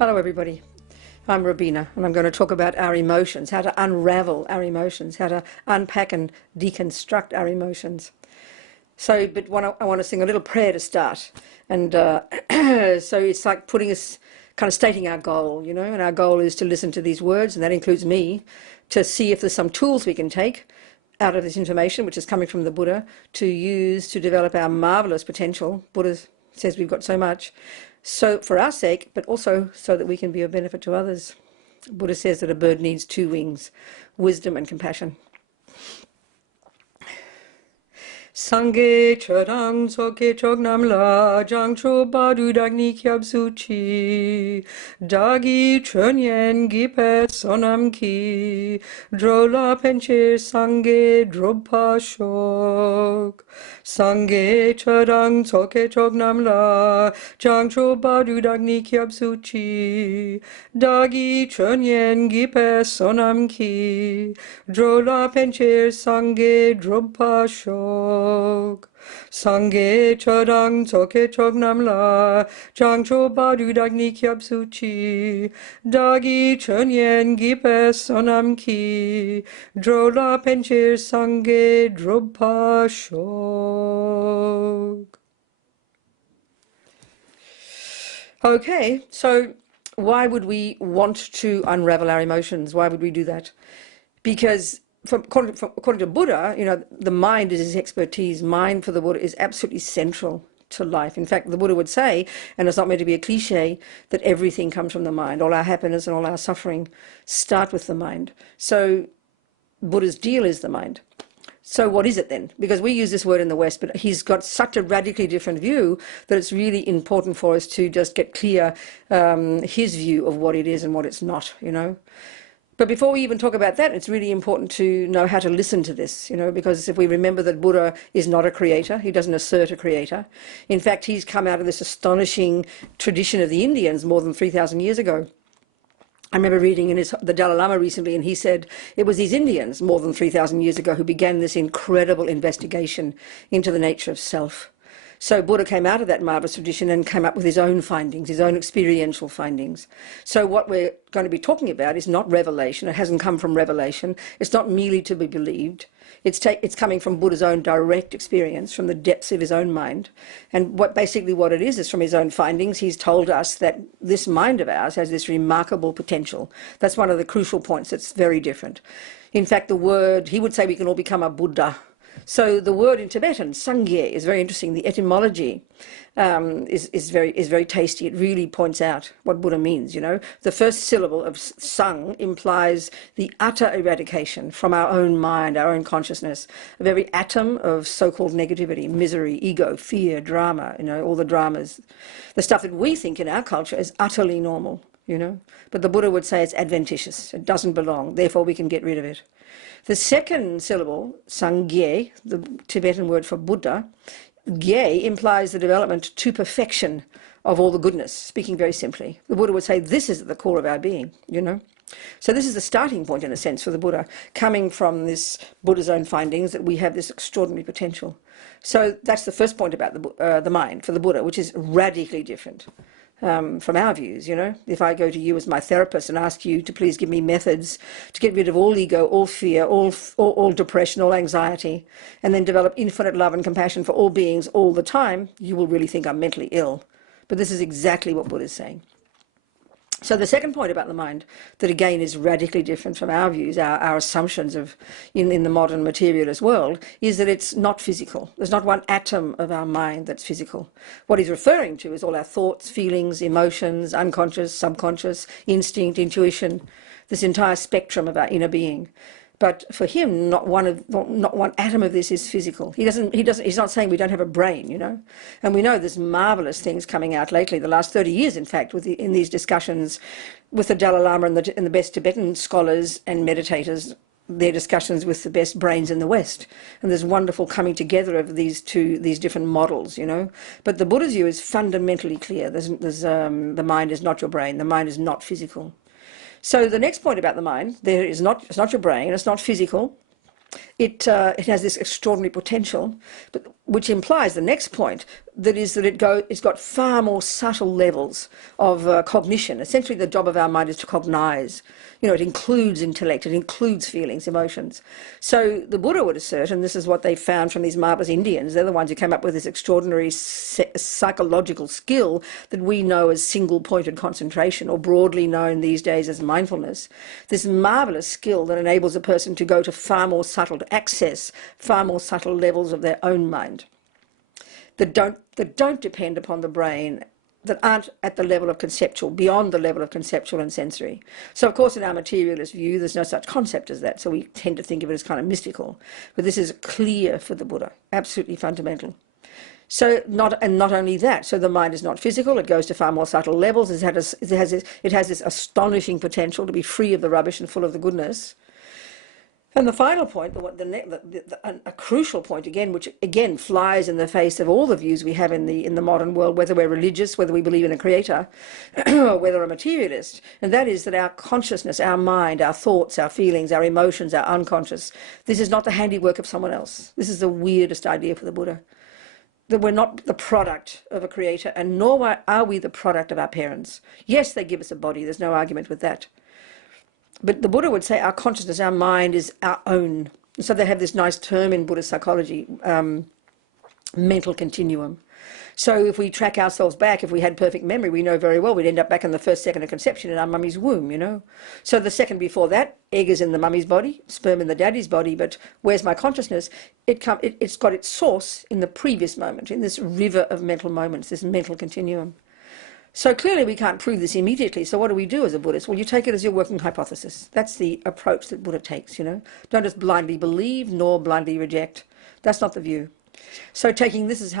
Hello everybody, I'm Robina and I'm going to talk about our emotions, how to unravel our emotions, how to unpack and deconstruct our emotions. But I want to sing a little prayer to start, and so it's like putting us, kind of stating our goal, and our goal is to listen to these words, and that includes me, to see if there's some tools we can take out of this information, which is coming from the Buddha, to use to develop our marvelous potential. Buddha says we've got so much, so for our sake, but also so that we can be of benefit to others. Buddha says that a bird needs two wings, wisdom and compassion. Sangye chodang soke chognam la jang cho badu dagni kyab suchi dagi chönyen gipe sonam ki drola penche sangye dropa shok Sangye chodang soke chognam la jang cho badu dagni kyab suchi dagi chönyen gipe sonam ki drola penche sangye dropa shok Sangye chodang soke chognam la jangcho badu dagni kyab suchi dagi chönyen gipe sonam ki drola penche sangye dropa shok. Okay, so why would we want to unravel our emotions? Why would we do that? Because according to Buddha, the mind is his expertise. Mind for the Buddha is absolutely central to life. In fact, the Buddha would say, and it's not meant to be a cliche, that everything comes from the mind. All our happiness and all our suffering start with the mind. So Buddha's deal is the mind. So what is it then? Because we use this word in the West, but he's got such a radically different view that it's really important for us to just get clear his view of what it is and what it's not, But before we even talk about that, it's really important to know how to listen to this, because if we remember that Buddha is not a creator, he doesn't assert a creator. In fact, he's come out of this astonishing tradition of the Indians more than 3,000 years ago. I remember reading in the Dalai Lama recently, and he said it was these Indians more than 3,000 years ago who began this incredible investigation into the nature of self. So Buddha came out of that marvelous tradition and came up with his own findings, his own experiential findings. So what we're going to be talking about is not revelation. It hasn't come from revelation. It's not merely to be believed. It's coming from Buddha's own direct experience, from the depths of his own mind. And basically what it is from his own findings. He's told us that this mind of ours has this remarkable potential. That's one of the crucial points that's very different. In fact, he would say we can all become a Buddha. So the word in Tibetan, sangye, is very interesting. The etymology is very tasty. It really points out what Buddha means, The first syllable of sang implies the utter eradication from our own mind, our own consciousness, of every atom of so-called negativity, misery, ego, fear, drama, all the dramas. The stuff that we think in our culture is utterly normal, But the Buddha would say it's adventitious. It doesn't belong. Therefore, we can get rid of it. The second syllable, sangye, the Tibetan word for Buddha, gye implies the development to perfection of all the goodness, speaking very simply. The Buddha would say this is at the core of our being, So this is the starting point, in a sense, for the Buddha, coming from this Buddha's own findings, that we have this extraordinary potential. So that's the first point about the mind for the Buddha, which is radically different from our views, If I go to you as my therapist and ask you to please give me methods to get rid of all ego, all fear, all depression, all anxiety, and then develop infinite love and compassion for all beings all the time, you will really think I'm mentally ill. But this is exactly what Buddha is saying. So the second point about the mind, that again is radically different from our views, our assumptions in the modern materialist world, is that it's not physical. There's not one atom of our mind that's physical. What he's referring to is all our thoughts, feelings, emotions, unconscious, subconscious, instinct, intuition, this entire spectrum of our inner being. But for him, not one atom of this is physical. He's not saying we don't have a brain, And we know there's marvelous things coming out lately, the last 30 years, in fact, in these discussions with the Dalai Lama and the best Tibetan scholars and meditators, their discussions with the best brains in the West. And there's wonderful coming together of these different models, But the Buddha's view is fundamentally clear. The mind is not your brain. The mind is not physical. So the next point about the mind, it's not your brain, it's not physical. It has this extraordinary potential. But which implies the next point, that is that it's got far more subtle levels of cognition. Essentially, the job of our mind is to cognize. It includes intellect, it includes feelings, emotions. So the Buddha would assert, and this is what they found from these marvelous Indians, they're the ones who came up with this extraordinary psychological skill that we know as single-pointed concentration, or broadly known these days as mindfulness. This marvelous skill that enables a person to go to to access far more subtle levels of their own mind that don't depend upon the brain, that aren't at the level of conceptual, beyond the level of conceptual and sensory. So, of course, in our materialist view, there's no such concept as that, so we tend to think of it as kind of mystical. But this is clear for the Buddha, absolutely fundamental. So, not only that, so the mind is not physical, it goes to far more subtle levels, it has this astonishing potential to be free of the rubbish and full of the goodness. And the final point, a crucial point again, which again flies in the face of all the views we have in the modern world, whether we're religious, whether we believe in a creator, or whether a materialist, and that is that our consciousness, our mind, our thoughts, our feelings, our emotions, our unconscious, this is not the handiwork of someone else. This is the weirdest idea for the Buddha. That we're not the product of a creator, and nor are we the product of our parents. Yes, they give us a body, there's no argument with that. But the Buddha would say our consciousness, our mind is our own. So they have this nice term in Buddhist psychology, mental continuum. So if we track ourselves back, if we had perfect memory, we know very well we'd end up back in the first second of conception in our mummy's womb, So the second before that, egg is in the mummy's body, sperm in the daddy's body, but where's my consciousness? It's got its source in the previous moment, in this river of mental moments, this mental continuum. So clearly we can't prove this immediately. So what do we do as a Buddhist? Well, you take it as your working hypothesis. That's the approach that Buddha takes, Don't just blindly believe nor blindly reject. That's not the view. So taking this as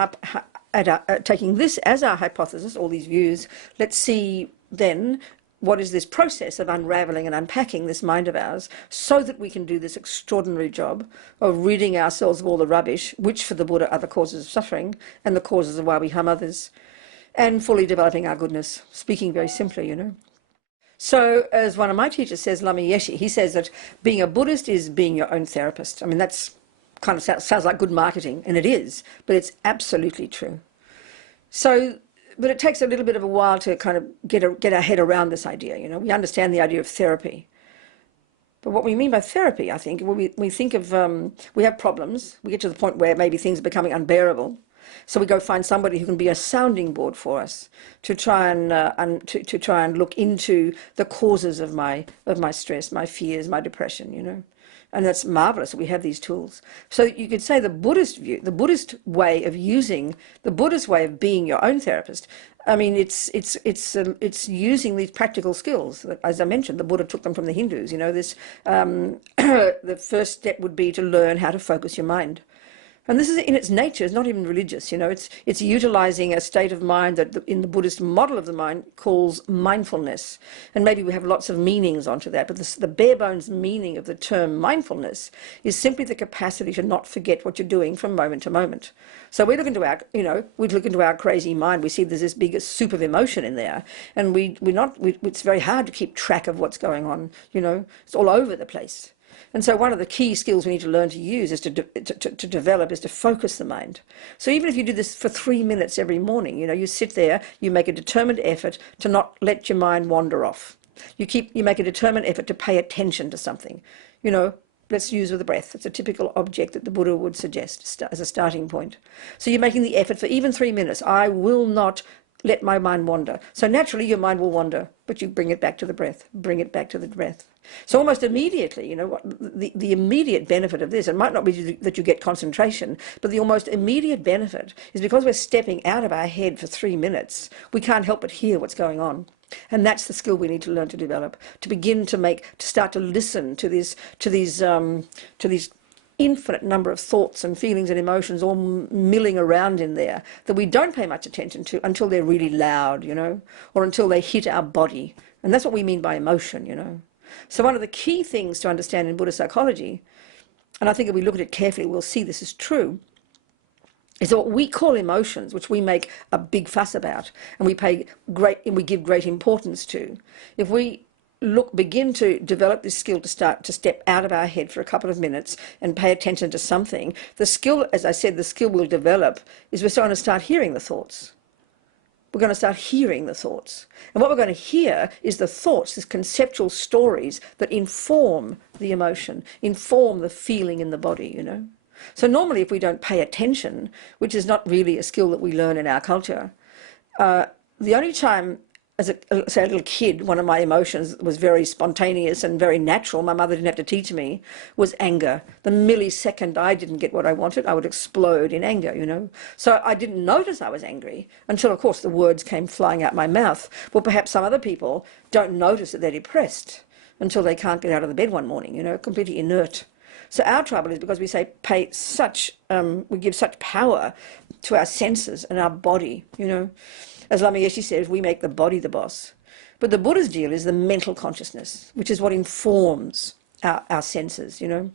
our hypothesis, all these views, let's see then what is this process of unraveling and unpacking this mind of ours so that we can do this extraordinary job of ridding ourselves of all the rubbish, which for the Buddha are the causes of suffering and the causes of why we harm others, and fully developing our goodness, speaking very simply, So, as one of my teachers says, Lama Yeshe, he says that being a Buddhist is being your own therapist. I mean, that's kind of sounds like good marketing, and it is, but it's absolutely true. So, but it takes a little bit of a while to kind of get our head around this idea, We understand the idea of therapy. But what we mean by therapy, I think, when we think of, we have problems, we get to the point where maybe things are becoming unbearable. So we go find somebody who can be a sounding board for us to try and look into the causes of my stress, my fears, my depression, And that's marvelous that we have these tools. So you could say the Buddhist view, the Buddhist way of being your own therapist. I mean, it's using these practical skills. As I mentioned, the Buddha took them from the Hindus. This the first step would be to learn how to focus your mind. And this is in its nature, it's not even religious, it's utilizing a state of mind that in the Buddhist model of the mind calls mindfulness. And maybe we have lots of meanings onto that, but the bare bones meaning of the term mindfulness is simply the capacity to not forget what you're doing from moment to moment. So we look into our crazy mind, we see there's this big soup of emotion in there, and it's very hard to keep track of what's going on, it's all over the place. And so one of the key skills we need to learn to use is to develop is to focus the mind. So even if you do this for 3 minutes every morning, you sit there, you make a determined effort to not let your mind wander off. You make a determined effort to pay attention to something. Let's use with the breath. It's a typical object that the Buddha would suggest as a starting point. So you're making the effort for even 3 minutes. I will not let my mind wander. So naturally your mind will wander, but you bring it back to the breath, bring it back to the breath. So almost immediately, the immediate benefit of this, it might not be that you get concentration, but the almost immediate benefit is because we're stepping out of our head for 3 minutes, we can't help but hear what's going on. And that's the skill we need to learn to develop, to begin to start to listen to these infinite number of thoughts and feelings and emotions all milling around in there that we don't pay much attention to until they're really loud, or until they hit our body. And that's what we mean by emotion, So one of the key things to understand in Buddhist psychology, and I think if we look at it carefully, we'll see this is true, is what we call emotions, which we make a big fuss about, and we give great importance to. If we begin to develop this skill to start to step out of our head for a couple of minutes and pay attention to something, the skill, as I said, the skill we'll develop is we're going to start hearing the thoughts. We're going to start hearing the thoughts. And what we're going to hear is the thoughts, these conceptual stories that inform the emotion, inform the feeling in the body, you know. So normally if we don't pay attention, which is not really a skill that we learn in our culture, the only time, as say a little kid, one of my emotions was very spontaneous and very natural, my mother didn't have to teach me, was anger. The millisecond I didn't get what I wanted, I would explode in anger, you know. So I didn't notice I was angry until, of course, the words came flying out my mouth. Well, perhaps some other people don't notice that they're depressed until they can't get out of the bed one morning, you know, completely inert. So our trouble is because we say we give such power to our senses and our body, you know. As Lama Yeshe says, we make the body the boss. But the Buddha's deal is the mental consciousness, which is what informs our senses, you know.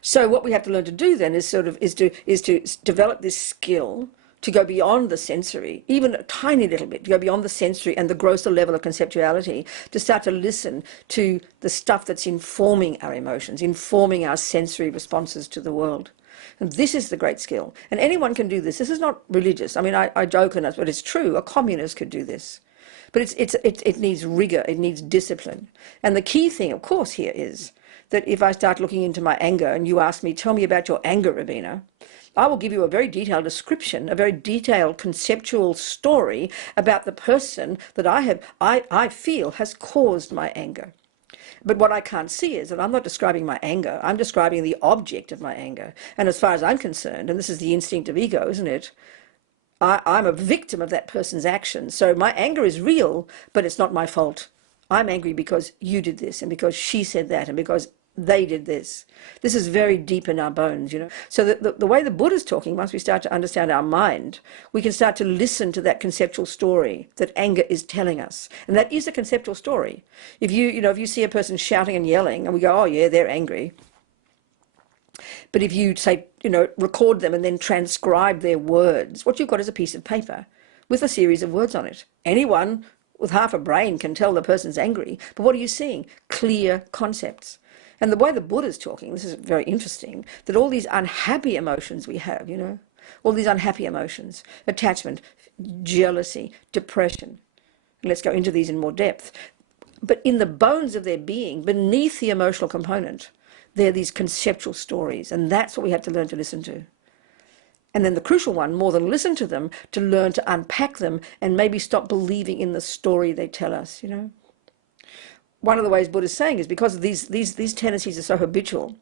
So what we have to learn to do then is to develop this skill to go beyond the sensory, even a tiny little bit, to go beyond the sensory and the grosser level of conceptuality, to start to listen to the stuff that's informing our emotions, informing our sensory responses to the world. And this is the great skill. And anyone can do this. This is not religious. I mean, I joke on it, but it's true. A communist could do this. But it needs rigor. It needs discipline. And the key thing, of course, here is that if I start looking into my anger and you ask me, tell me about your anger, Robina, I will give you a very detailed description, a very detailed conceptual story about the person that I feel has caused my anger. But what I can't see is that I'm not describing my anger. I'm describing the object of my anger. And as far as I'm concerned, and this is the instinct of ego, isn't it? I'm a victim of that person's actions. So my anger is real, but it's not my fault. I'm angry because you did this, and because she said that, and because they did this. This is very deep in our bones, you know. So the way the Buddha's talking, once we start to understand our mind, we can start to listen to that conceptual story that anger is telling us. And that is a conceptual story. If you see a person shouting and yelling, and we go, oh yeah, they're angry. But if you say, record them and then transcribe their words, what you've got is a piece of paper with a series of words on it. Anyone with half a brain can tell the person's angry. But what are you seeing? Clear concepts. And the way the Buddha's talking, this is very interesting, that all these unhappy emotions we have, all these unhappy emotions, attachment, jealousy, depression, let's go into these in more depth, but in the bones of their being, beneath the emotional component, there are these conceptual stories, and that's what we have to learn to listen to. And then the crucial one, more than listen to them, to learn to unpack them and maybe stop believing in the story they tell us, One of the ways Buddha's saying is because these tendencies are so habitual.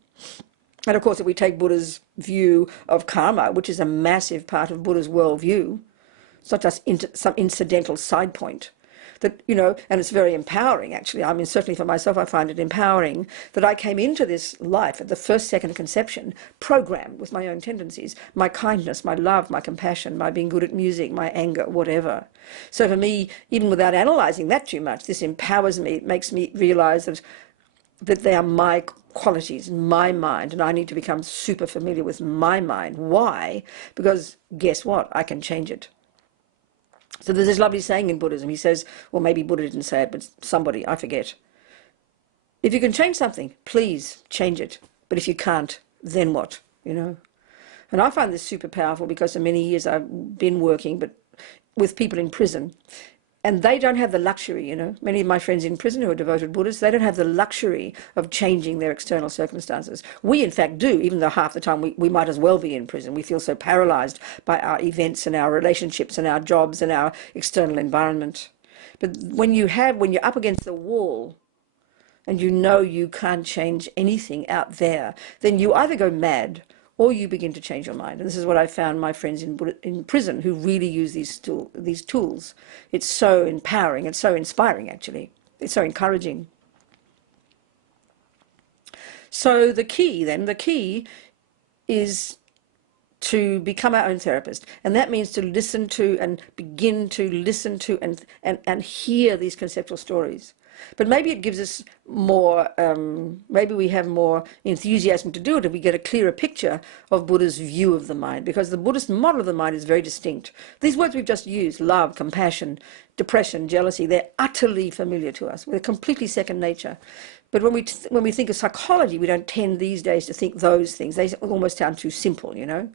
And of course, if we take Buddha's view of karma, which is a massive part of Buddha's worldview, it's not just some incidental side point, that, and it's very empowering, actually. I mean, certainly for myself, I find it empowering that I came into this life at the first second conception, programmed with my own tendencies, my kindness, my love, my compassion, my being good at music, my anger, whatever. So for me, even without analysing that too much, this empowers me. It makes me realise that they are my qualities, my mind, and I need to become super familiar with my mind. Why? Because guess what? I can change it. So there's this lovely saying in Buddhism. He says, or maybe Buddha didn't say it, but somebody, I forget. If you can change something, please change it. But if you can't, then what? And I find this super powerful because for many years I've been working with people in prison. And they don't have the luxury, Many of my friends in prison who are devoted Buddhists, they don't have the luxury of changing their external circumstances. We, in fact, do, even though half the time we might as well be in prison. We feel so paralysed by our events and our relationships and our jobs and our external environment. But when you're up against the wall and you can't change anything out there, then you either go mad or you begin to change your mind. And this is what I found my friends in prison who really use these tools. It's so empowering. It's so inspiring, actually. It's so encouraging. So the key is to become our own therapist. And that means to listen to and begin to listen to and hear these conceptual stories. But maybe it gives us more, maybe we have more enthusiasm to do it if we get a clearer picture of Buddha's view of the mind, because the Buddhist model of the mind is very distinct. These words we've just used, love, compassion, depression, jealousy, they're utterly familiar to us. They're completely second nature. But when we think of psychology, we don't tend these days to think those things. They almost sound too simple, you know.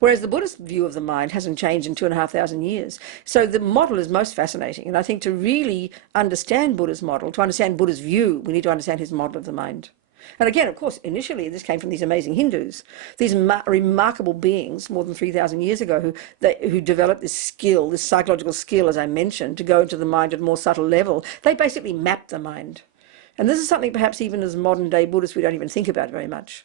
Whereas the Buddhist view of the mind hasn't changed in 2,500 years. So the model is most fascinating. And I think to really understand Buddha's model, to understand Buddha's view, we need to understand his model of the mind. And again, of course, initially this came from these amazing Hindus, these remarkable beings more than 3,000 years ago who developed this skill, this psychological skill, as I mentioned, to go into the mind at a more subtle level. They basically mapped the mind. And this is something perhaps even as modern day Buddhists we don't even think about very much.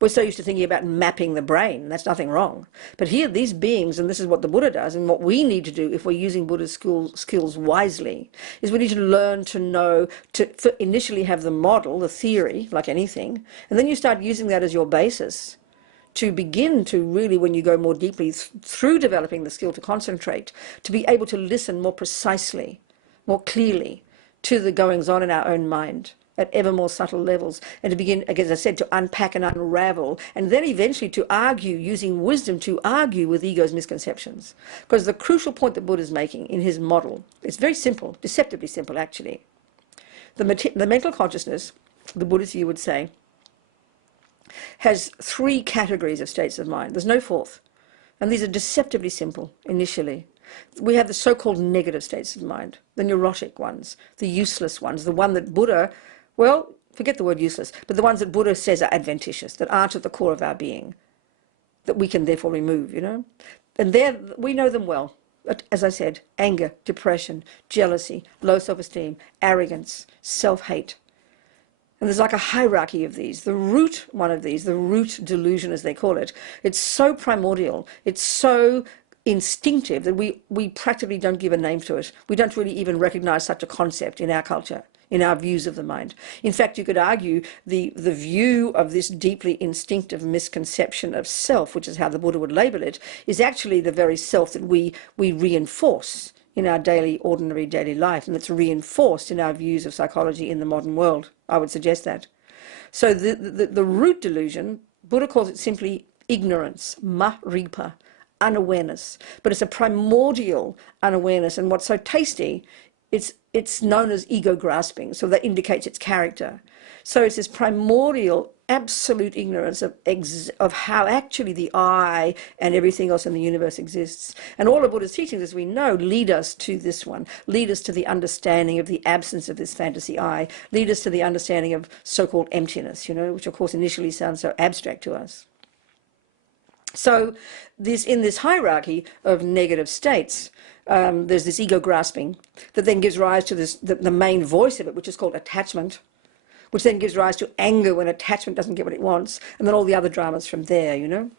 We're so used to thinking about mapping the brain. That's nothing wrong. But here, these beings, and this is what the Buddha does, and what we need to do if we're using Buddha's skills wisely, is we need to learn to know, to initially have the model, the theory, like anything, and then you start using that as your basis to begin to really, when you go more deeply through developing the skill to concentrate, to be able to listen more precisely, more clearly to the goings-on in our own mind at ever more subtle levels, and to begin, as I said, to unpack and unravel, and then eventually to argue, using wisdom to argue with ego's misconceptions. Because the crucial point that Buddha is making in his model, it's very simple, deceptively simple actually. The mental consciousness, the Buddhist view would say, has three categories of states of mind. There's no fourth. And these are deceptively simple initially. We have the so-called negative states of mind, the neurotic ones, the useless ones, the one that Buddha, well, forget the word useless, but the ones that Buddha says are adventitious, that aren't at the core of our being, that we can therefore remove, you know. And there, we know them well. As I said, anger, depression, jealousy, low self-esteem, arrogance, self-hate. And there's like a hierarchy of these. The root one of these, the root delusion as they call it, it's so primordial, it's so instinctive that we practically don't give a name to it. We don't really even recognize such a concept in our culture, in our views of the mind. In fact, you could argue the view of this deeply instinctive misconception of self, which is how the Buddha would label it, is actually the very self that we reinforce in our ordinary daily life, and it's reinforced in our views of psychology in the modern world. I would suggest that. So the root delusion, Buddha calls it simply ignorance, ma-ripa, unawareness, but it's a primordial unawareness, and what's so tasty, it's known as ego grasping, so that indicates its character. So it's this primordial absolute ignorance of how actually the I and everything else in the universe exists. And all of Buddha's teachings, as we know, lead us to this one, lead us to the understanding of the absence of this fantasy I, lead us to the understanding of so-called emptiness, you know, which of course initially sounds so abstract to us. So in this hierarchy of negative states, there's this ego grasping that then gives rise to the main voice of it, which is called attachment, which then gives rise to anger when attachment doesn't get what it wants, and then all the other dramas from there, you know.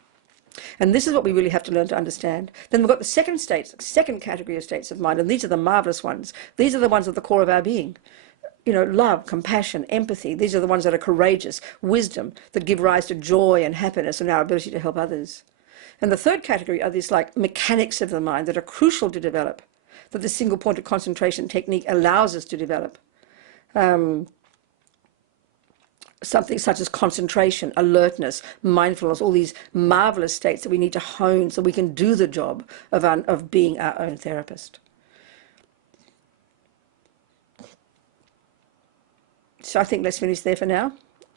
And this is what we really have to learn to understand. Then we've got the second category of states of mind, and these are the marvelous ones. These are the ones at the core of our being. You know, love, compassion, empathy. These are the ones that are courageous, wisdom, that give rise to joy and happiness and our ability to help others. And the third category are these like mechanics of the mind that are crucial to develop, that the single point of concentration technique allows us to develop. Something such as concentration, alertness, mindfulness, all these marvelous states that we need to hone so we can do the job of being our own therapist. So I think let's finish there for now,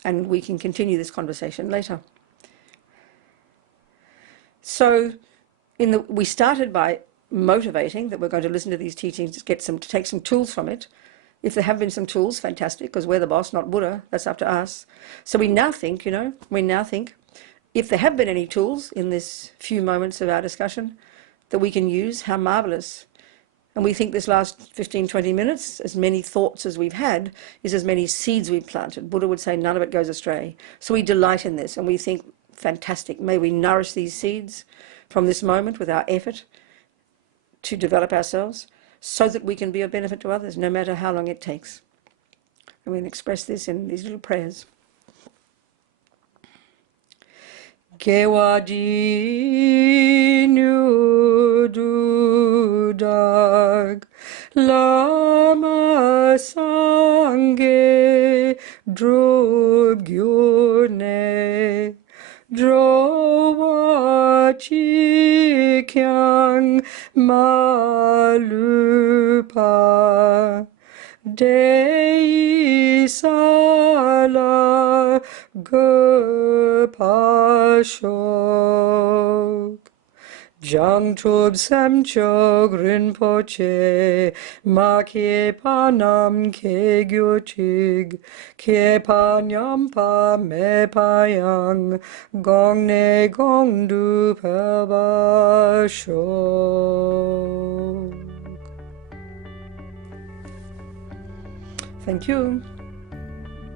and we can continue this conversation later. So we started by motivating that we're going to listen to these teachings, to take some tools from it. If there have been some tools, fantastic, because we're the boss, not Buddha. That's up to us. So we now think, if there have been any tools in this few moments of our discussion that we can use, how marvelous. And we think this last 15, 20 minutes, as many thoughts as we've had, is as many seeds we've planted. Buddha would say none of it goes astray. So we delight in this, and we think, fantastic, may we nourish these seeds from this moment with our effort to develop ourselves so that we can be of benefit to others, no matter how long it takes. And we can express this in these little prayers. Gewadi nududag lama sange drub gyune drowachi kyang malupa Dei sala gopashok Jang tub samchog rinpoche ma ke panam ke gyutig ke panyampa me payang gong ne gong du pabashok. Thank you.